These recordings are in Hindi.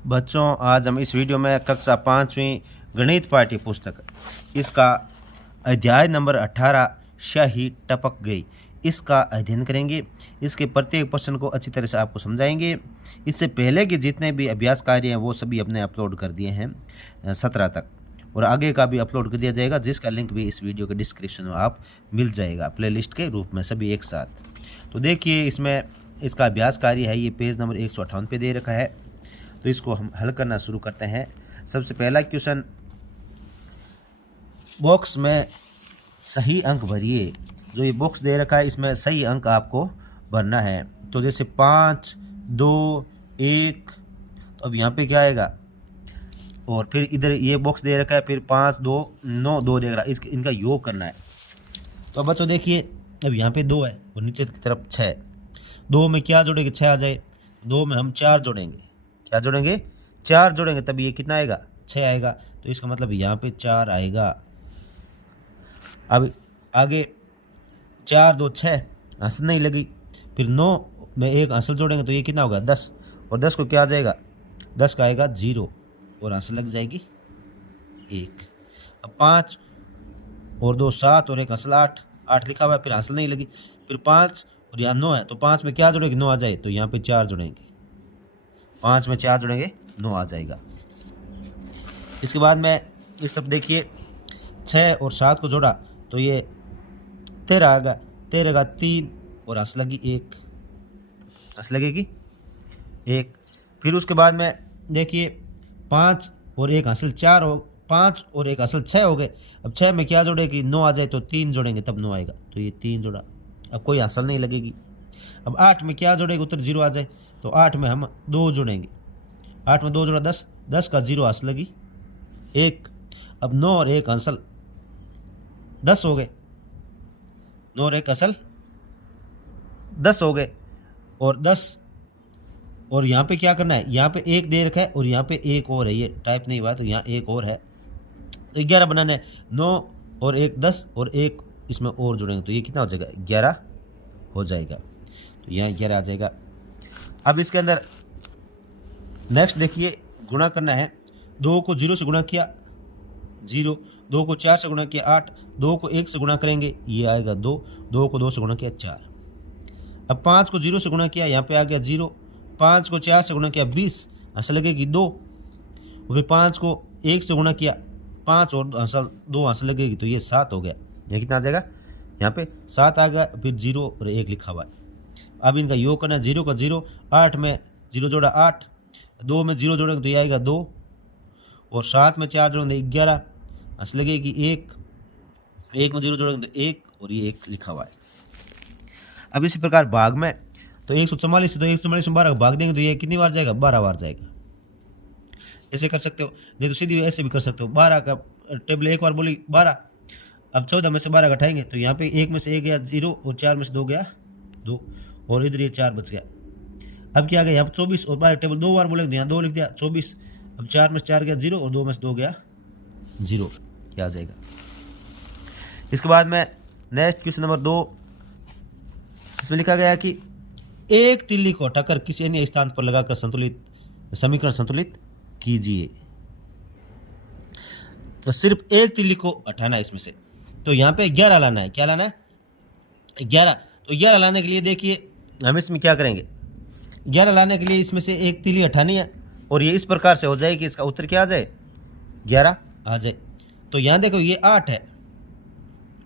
बच्चों, आज हम इस वीडियो में कक्षा 5वीं गणित पाठ्य पुस्तक इसका अध्याय नंबर 18 स्याही टपक गई इसका अध्ययन करेंगे। इसके प्रत्येक प्रश्न को अच्छी तरह से आपको समझाएंगे। इससे पहले के जितने भी अभ्यास कार्य हैं वो सभी अपने अपलोड कर दिए हैं 17 तक, और आगे का भी अपलोड कर दिया जाएगा, जिसका लिंक भी इस वीडियो के डिस्क्रिप्शन में आप मिल जाएगा प्लेलिस्ट के रूप में, सभी एक साथ। तो देखिए, इसमें इसका अभ्यास कार्य है, ये पेज नंबर 158 पे दे रखा है। तो इसको हम हल करना शुरू करते हैं। सबसे पहला क्वेश्चन, बॉक्स में सही अंक भरिए। जो ये बॉक्स दे रखा है इसमें सही अंक आपको भरना है। तो जैसे 5, 2, 1, तो अब यहाँ पे क्या आएगा, और फिर इधर ये बॉक्स दे रखा है, फिर 5, 2, 9, 2 दे रहा है, इनका योग करना है। तो बच्चों देखिए, अब यहाँ पे 2 है और नीचे की तरफ 6 है। 2 में क्या जोड़ेंगे, 6 आ जाए। 2 में हम 4 जोड़ेंगे, क्या जोड़ेंगे, 4 जोड़ेंगे, तब ये कितना आएगा, 6 आएगा। तो इसका मतलब यहाँ पे 4 आएगा। अब आगे 4, 2, 6, आंसर नहीं लगी। फिर 9 में एक आंसर जोड़ेंगे तो ये कितना होगा, 10, और 10 को क्या आ जाएगा, 10 का आएगा 0, और आंसर लग जाएगी 1। अब 5 और 2 7 और एक आंसर 8, 8 लिखा हुआ है, फिर आंसर नहीं लगी। फिर 5 और यहाँ 9 है, तो 5 में क्या जोड़ेंगे, 9 आ जाए, तो यहाँ पे 4 जोड़ेंगे, 5 में 4 जोड़ेंगे, 9 आ जाएगा। इसके बाद में ये सब देखिए, 6 और 7 को जोड़ा तो ये 13 आएगा, 13 का 3 और हंस लगी 1, हंस लगेगी 1। फिर उसके बाद में देखिए, 5 और एक हासिल 4 हो, 5 और एक हासिल 6 हो गए। अब 6 में क्या जोड़ेगी, 9 आ जाए, तो 3 जोड़ेंगे तब 9 आएगा, तो ये 3 जोड़ा, अब कोई हासिल नहीं लगेगी। अब 8 में क्या जोड़ेगी, उत्तर 0 आ जाए, तो 8 में हम 2 जोड़ेंगे, 8 में 2 जोड़ा 10, 10 का 0 हासिल लगी 1। अब 9 और एक हासिल 10 हो गए, 9 और एक हासिल 10 हो गए, और 10, और यहाँ पे क्या करना है, यहाँ पे 1 दे रखा है और यहाँ पे 1 और है, ये टाइप नहीं हुआ तो यहाँ 1 और है, तो 11 बनाना है। 9 और 1 10 और 1 इसमें और जोड़ेंगे तो ये कितना हो जाएगा, 11 हो जाएगा, तो यहाँ 11 आ जाएगा। अब इसके अंदर नेक्स्ट देखिए, गुणा करना है। 2 को 0 से गुणा किया 0, 2 को 4 से गुणा किया 8, 2 को 1 से गुणा करेंगे ये आएगा 2, 2 को 2 से गुणा किया 4। अब 5 को 0 से गुणा किया, यहाँ पे आ गया 0, 5 को 4 से गुणा किया 20, आंसर लगेगी 2। और फिर 5 को 1 से गुणा किया 5 और आंसर 2 आंसर लगेगी, तो ये 7 हो गया। ये कितना आ जाएगा, यहाँ पे 7 आ गया, फिर 0 और 1 लिखा हुआ है। अब इनका योग करना है, 0 का 0, 8 में 0 जोड़ा 8, 2 में 0 जोड़ेंगे तो ये आएगा 2, और 7 में 4 जोड़ेंगे 11, आंसर लगेगी 1, 1 में 0 जोड़ेंगे तो 1, और ये 1 लिखा हुआ है। अब इसी प्रकार भाग में, तो 144, तो 144 में 12 भाग देंगे तो ये कितनी बार जाएगा, 12 बार जाएगा। ऐसे कर सकते हो, नहीं तो सीधी ऐसे भी कर सकते हो। 12 का टेबल एक बार बोली 12, अब 14 में से 12 घटाएंगे तो यहाँ पे 1 में से 1 गया 0, और 4 में से 2 गया 2, और इधर ये 4 बच गया। अब क्या गया, यहाँ पर 24, और 12 टेबल 2 बार बोलेंगे तो यहाँ 2 लिख दिया 24। अब 4 में से 4 गया 0, और 2 में से 2 गया 0, क्या आ जाएगा। इसके बाद में नेक्स्ट क्वेश्चन नंबर 2, इसमें लिखा गया कि एक तिल्ली को हटाकर किसी अन्य स्थान पर लगाकर संतुलित समीकरण संतुलित कीजिए। तो सिर्फ एक तिल्ली को हटाना है इसमें से, तो यहाँ पे 11 लाना है। क्या लाना है, 11। तो 11 लाने के लिए देखिए हम इसमें क्या करेंगे, 11 लाने के लिए इसमें से एक तिल्ली हटानी है, और ये इस प्रकार से हो जाए कि इसका उत्तर क्या आ जाए, 11 आ जाए। तो यहाँ देखो ये 8 है,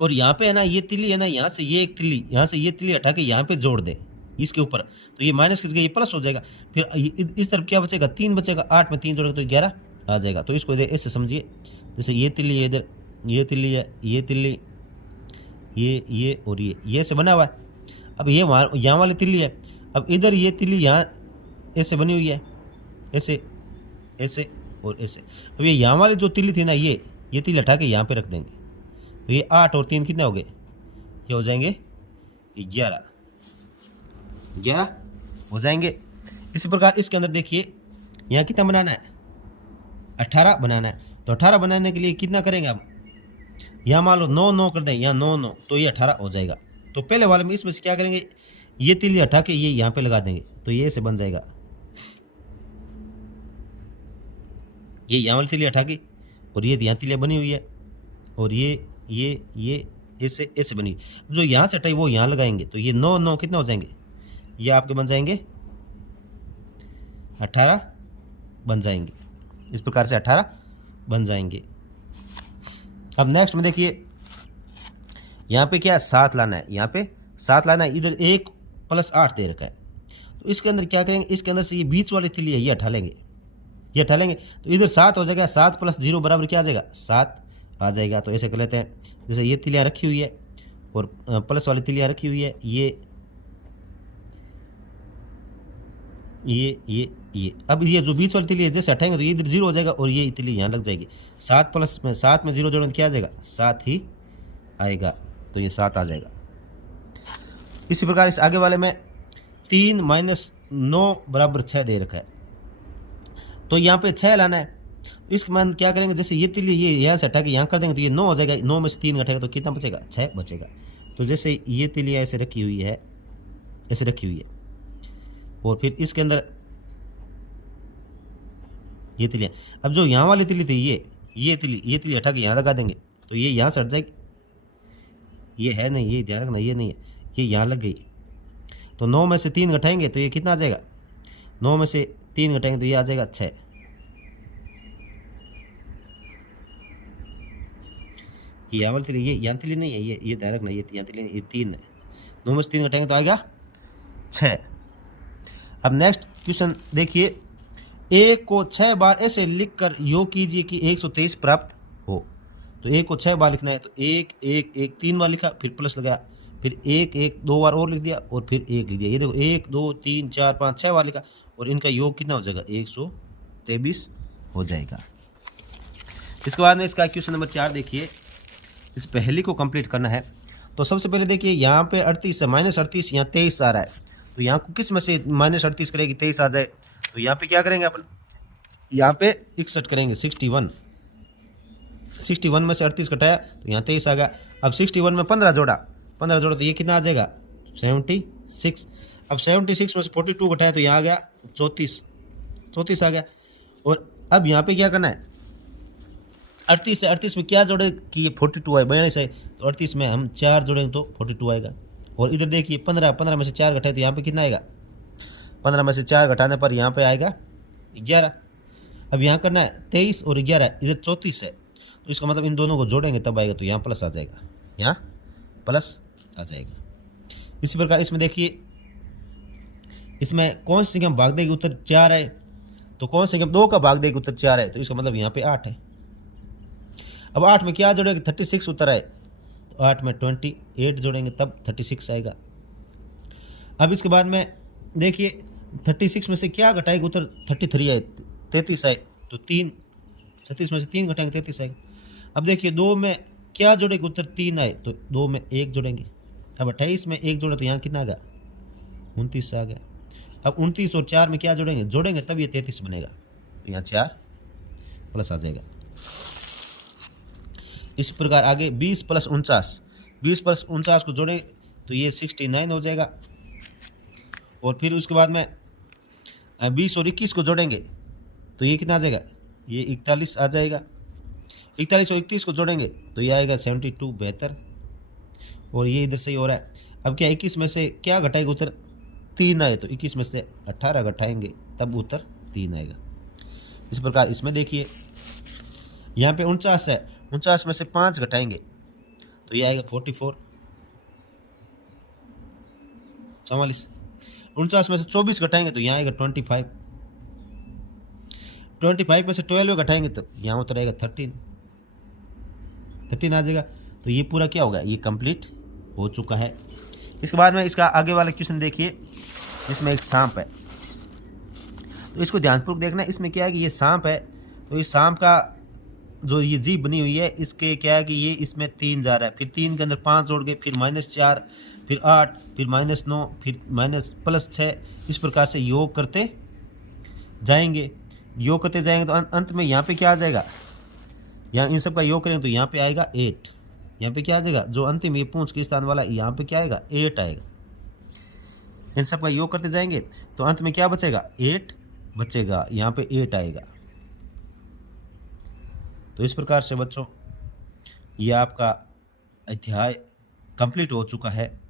और यहाँ पे है ना ये तिल्ली है ना, यहाँ से ये एक तिल्ली, यहाँ से ये तिल्ली हटा के यहाँ पे जोड़ दे इसके ऊपर, तो ये माइनस किसके, ये प्लस हो जाएगा। फिर इस तरफ क्या बचेगा, 3 बचेगा, 8 में 3 जोड़ेगा तो 11 आ जाएगा। तो इसको ऐसे समझिए, जैसे ये तिल्ली है, इधर ये तिल्ली है, ये तिल्ली, ये और ये से बना हुआ है। अब ये यहाँ वाली तिल्ली है, अब इधर ये तिल्ली यहाँ ऐसे बनी हुई है, ऐसे ऐसे और ऐसे। अब ये यहाँ वाली जो तिल्ली थी ना, ये तिल्ली हटा के यहाँ पे रख देंगे, तो ये 8 और 3 कितने हो गए, ये हो जाएंगे 11 हो जाएंगे। इसी प्रकार इसके अंदर देखिए, यहाँ कितना बनाना है, 18 बनाना है। तो 18 बनाने के लिए कितना करेंगे हम, यहाँ मान लो 9 9 कर दें, यहाँ 9 9, तो ये 18 हो जाएगा। तो पहले वाले में इसमें से क्या करेंगे, ये तिल्ली हटा के ये यहाँ पे लगा देंगे, तो ये ऐसे बन जाएगा ये यहाँ वाली तिलियाँ हटा के, और ये यहाँ तिलियाँ बनी हुई है, और ये ऐसे ऐसे बनी हुई। जो यहाँ से हटाई वो यहाँ लगाएंगे, तो ये 9 9 कितने हो जाएंगे, ये आपके बन जाएंगे 18 बन जाएंगे। इस प्रकार से 18 बन जाएंगे। अब नेक्स्ट में देखिए, यहाँ पे क्या 7 लाना है, यहाँ पे 7 लाना है, इधर 1 + 8 दे रखा है। तो इसके अंदर क्या करेंगे, इसके अंदर से ये बीच वाली तिली है ये हटा लेंगे, ये हटा लेंगे, तो इधर 7 हो जाएगा। 7 + 0 बराबर क्या आ जाएगा, 7 आ जाएगा। तो ऐसे कर लेते हैं, जैसे ये तिलियाँ रखी हुई है और प्लस वाली तिलियाँ रखी हुई है, ये अब ये जो बीच वाली तिली है जैसे हटाएंगे तो ये इधर 0 हो जाएगा, और ये तिली यहाँ लग जाएगी। 7 में 0 जोड़ेंगे क्या आ जाएगा, 7 ही आएगा। तो ये 7 आ जाएगा। इसी प्रकार इस आगे वाले में 3 - 9 = 6 दे रखा है, तो यहाँ पे 6 लाना है। तो इसके मान क्या करेंगे, जैसे ये तिली ये यहाँ से हटा के यहाँ कर देंगे तो ये 9 हो जाएगा। 9 में से 3 घटेगा तो कितना बचेगा, 6 बचेगा। तो जैसे ये तिली ऐसे रखी हुई है, ऐसे रखी हुई है, और फिर इसके अंदर ये तिलियाँ, अब जो यहाँ वाली तिली थी ये तिली हटा के यहाँ लगा देंगे, तो ये यहाँ से हट जाएगी। ये है नहीं, ये ध्यान रखना, ये नहीं है, ये यहाँ लग गई। तो 9 में से 3 घटाएंगे तो ये कितना आ जाएगा, 9 में से 3 घटाएंगे तो ये आ जाएगा 6। ये यहाँ वाली तिली, ये यहाँ तिली नहीं है, ये ध्यान रखना, ये यहाँ तिली नहीं, ये 3 है। 9 में से 3 घटाएंगे तो आ गया 6। अब नेक्स्ट क्वेश्चन देखिए, 1 को 6 बार ऐसे लिखकर योग कीजिए कि 123 प्राप्त हो। तो 1 को 6 बार लिखना है, तो 1 1 1 3 बार लिखा, फिर प्लस लगाया, फिर 1 1 2 बार और लिख दिया, और फिर 1 लिख दिया। ये देखो 1 2 3 4 5 6 बार लिखा, और इनका योग कितना हो जाएगा, 123 हो जाएगा। इसके बाद में इसका क्वेश्चन नंबर 4 देखिए, इस पहली को कंप्लीट करना है। तो सबसे पहले देखिए, यहाँ पे 38 से -38, यहाँ 23 आ रहा है, तो यहाँ को किस में से -38 करेगी 23 आ जाए। तो यहाँ पे क्या करेंगे अपन, यहाँ पे 61 करेंगे, 61 में से 38 घटाया तो यहाँ 23 आ गया। अब 61 में 15 जोड़ा तो ये कितना आ जाएगा, 76। अब 76 में से 42 घटाया तो यहाँ आ गया 34 आ गया। और अब यहाँ पे क्या करना है, 38 से 38 में क्या जोड़े कि ये 42 आए, 42 है, तो 38 में हम 4 जोड़ेंगे तो 42 आएगा। और इधर देखिए 15 में से 4 घटाए तो यहाँ पे कितना आएगा, 15 में से 4 घटाने पर यहाँ पे आएगा 11। अब यहाँ करना है 23 और 11, इधर 34 है, तो इसका मतलब इन दोनों को जोड़ेंगे तब आएगा, तो यहाँ प्लस आ जाएगा, यहाँ प्लस आ जाएगा। इसी प्रकार इसमें देखिए, इसमें कौन सी संख्या भाग देगी उत्तर 4 है, तो कौन सी संख्या 2 का भाग देगी उत्तर 4 है, तो इसका मतलब यहाँ पे 8 है। अब 8 में क्या जोड़ेंगे, 36 उत्तर आए, तो 8 में 28 जोड़ेंगे तब 36 आएगा। अब इसके बाद में देखिए 36 में से क्या घटाएगा उत्तर 33 आए, 33 आए, तो 36 में से 3 घटाएंगे 33 आएगा। अब देखिए 2 में क्या जोड़ेंगे उत्तर 3 आए, तो 2 में 1 जोड़ेंगे। अब 28 में 1 जोड़े तो यहाँ कितना आ गया, 29 आ गया। अब 29 और 4 में क्या जोड़ेंगे तब ये 33 बनेगा, तो यहाँ 4 प्लस आ जाएगा। इस प्रकार आगे 20 + 49 को जोड़ें तो ये 69 हो जाएगा। और फिर उसके बाद में 20 और 21 को जोड़ेंगे तो ये कितना आ जाएगा, ये 41 आ जाएगा। 41 और 31 को जोड़ेंगे तो ये आएगा 72, 72। और ये इधर सही हो रहा है। अब क्या 21 में से क्या घटाएगा उत्तर 3 आए, तो 21 में से 18 घटाएंगे तब उत्तर 3 आएगा। इस प्रकार इसमें देखिए यहाँ पे 49 है, 49 में से 5 घटाएंगे तो ये आएगा 44, 44। 49 में से 24 घटाएंगे तो यहाँ आएगा 25। 25 में से 12 घटाएंगे तो यहाँ उत्तर आएगा 13 आ जाएगा। तो ये पूरा क्या होगा, ये कंप्लीट हो चुका है। इसके बाद में इसका आगे वाला क्वेश्चन देखिए, जिसमें एक सांप है, तो इसको ध्यानपूर्वक देखना। इसमें क्या है कि ये सांप है, तो इस सांप का जो ये जीभ बनी हुई है, इसके क्या है कि ये इसमें 3 जा रहा है, फिर 3 के अंदर 5 जोड़ गए, फिर -4, फिर 8, फिर -9, फिर +6। इस प्रकार से योग करते जाएंगे तो अंत में यहाँ पे क्या आ जाएगा, यहाँ इन सब का योग करेंगे तो यहाँ पे आएगा 8। यहाँ पे क्या आ जाएगा, जो अंतिम ये पूंछ के स्थान वाला, यहाँ पे क्या आएगा 8 आएगा। इन सब का योग करते जाएंगे तो अंत में क्या बचेगा, 8 बचेगा, यहाँ पे 8 आएगा। तो इस प्रकार से बच्चों ये आपका अध्याय कंप्लीट हो चुका है।